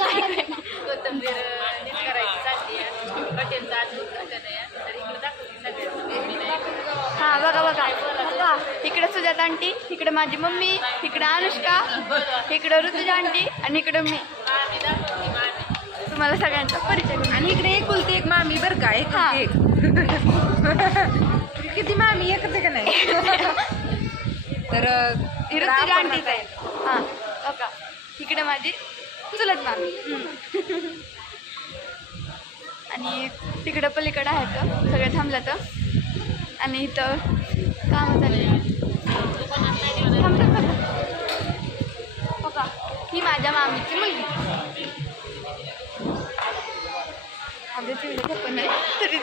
कोथंबीर नीट करायची चालली आहे हॉटेलचं आज उद्घाटन आहे तर इकडे दाखवते सगळ्यांना हा बघा बघा. बघा. इकडे सुजात आंटी इकडे माझी मम्मी इकडे अनुष्का इकडे ऋतुजा आंटी आणि इकडे मी. तुम्हाला सगळ्यांचा परिचय आणि इकडे एकुलती एक मामी बर का? एक हा. एक. किती मामी एकच का नाही? तर ही आंटीच आहे. हा बघा इकडे माझी चुलत मामी. आणि तिकडं पलीकडं आहेत सगळे थांबलं तर. आणि इथं काम झाले थांबलं बघा बघा ही माझ्या मामीची मुलगी. पण तरी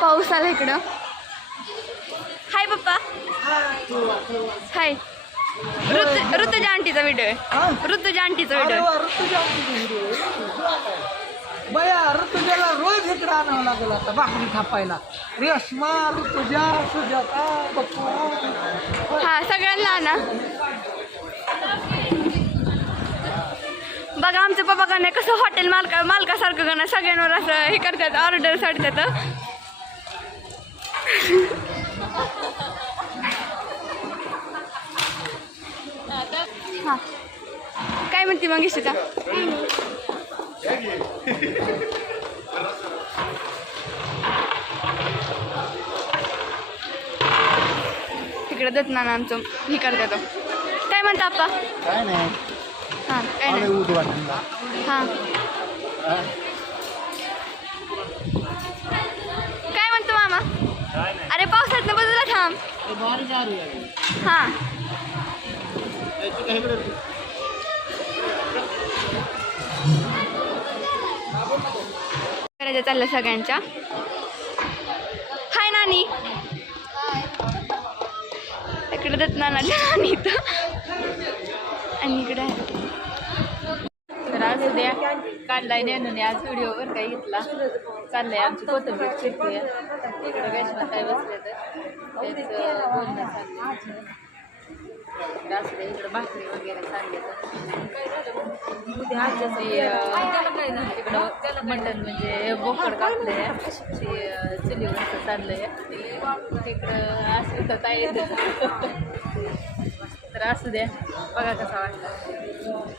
पाऊस आला इकडं. हाय पप्पा हाय ऋतु ऋतुजा आंटीचा व्हिडिओ आहे ऋतुजा आंटीचा व्हिडिओ ऋतुजा बया ऋतुजाला रोज इकडे आणावं लागेल आता भाकरी थापायला. रेशमा ऋतुजा सुजाता बप्पू हा सगळ्यांना ना बघा आमचं पप्पा का नाही कसं हॉटेल मालका मालकासारखं नाही सगळ्यांवर असं हे करतात ऑर्डर सोडतात काय म्हणते मग इशिता तिकडे देत ना आमचं हे करतात. काय म्हणता आप्पा? काय नाही. हां काय नाही. हां. काय म्हणतो मामा? अरे पावसात बाजूला थांब. हां. करायचं चाललं सगळ्यांच्या. हाय नानी. इकडे देत नाना नानी इथं. आणि इकडे आहे. तर आज उद्या काढलाय नेनूने आज व्हिडिओवर काही घेतला. चाललंय आमची कोथंबीर चिरते. इकडे वैष्णव काय बसले तर त्याचं बोलणं चाललं तर असं इकडे भाकरी वगैरे चालले तर. इकडं मटण म्हणजे बोकड कापले ते चुलीवरचं चाललंय. तिकडं असं तर काय येत. तर असू द्या. बघा कसा वाटतं